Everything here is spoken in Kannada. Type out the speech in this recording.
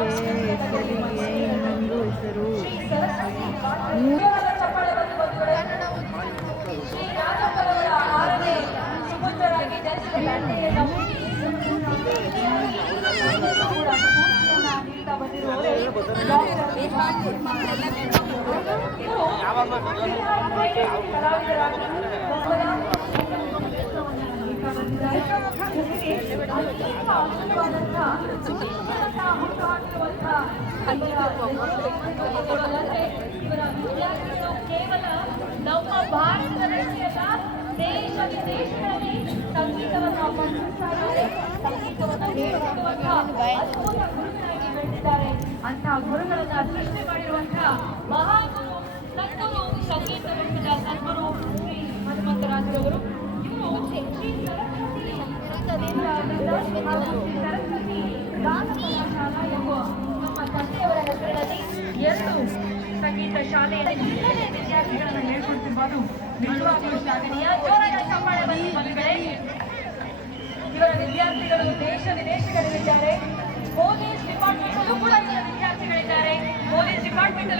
ಹೆಸರಿಗೆ ಇನ್ನೊಂದು ಹೆಸರು. ಕೇವಲ ನಮ್ಮ ಭಾರತದಲ್ಲೇ ಅಲ್ಲ, ದೇಶ ವಿದೇಶಗಳಲ್ಲಿ ಸಂಗೀತವನ್ನು ಅಭ್ಯಸಿಸುತ್ತಾರೆ, ಸಂಗೀತವನ್ನು ಹೇಳುವಂತಹ ಅದ್ಭುತ ಗುರುಗಳಾಗಿ ಬೆಳೆದಿದ್ದಾರೆ. ಅಂತಹ ಗುರುಗಳನ್ನ ಸೃಷ್ಟಿ ಮಾಡಿರುವಂತಹ ಮಹಾಗುರು ಸದ್ಗುರು ಸಂಗೀತ ವಿಶ್ವದ ಸದ್ಗುರು ಶ್ರೀ ಹನುಮಂತರಾಜರವರು. ಇವರು ಶ್ರೀ ಸರಸ್ವತಿ ಗಾನ ಕಲಾಶಾಲಾ ಎಂಬ ನಮ್ಮ ತಂದೆಯವರ ಹೆಸರಿನಲ್ಲಿ 2 ಸಂಗೀತ ಶಾಲೆಯಲ್ಲಿ ವಿದ್ಯಾರ್ಥಿಗಳನ್ನು ಹೇಳ್ಕೊಡ್ತಿರ್ಬೋದು. ನಿಜವಾಗ್ಲೂ ಶ್ಲಾಘನೀಯ. ಜೋರಾದ ಚಪ್ಪಾಳೆ ಮಕ್ಕಳೇ. ಇವರ ವಿದ್ಯಾರ್ಥಿಗಳು ದೇಶ ವಿದೇಶಗಳಲ್ಲಿದ್ದಾರೆ. ಪೊಲೀಸ್ ಡಿಪಾರ್ಟ್ಮೆಂಟ್ ಕೂಡ ವಿದ್ಯಾರ್ಥಿಗಳಿದ್ದಾರೆ. Police department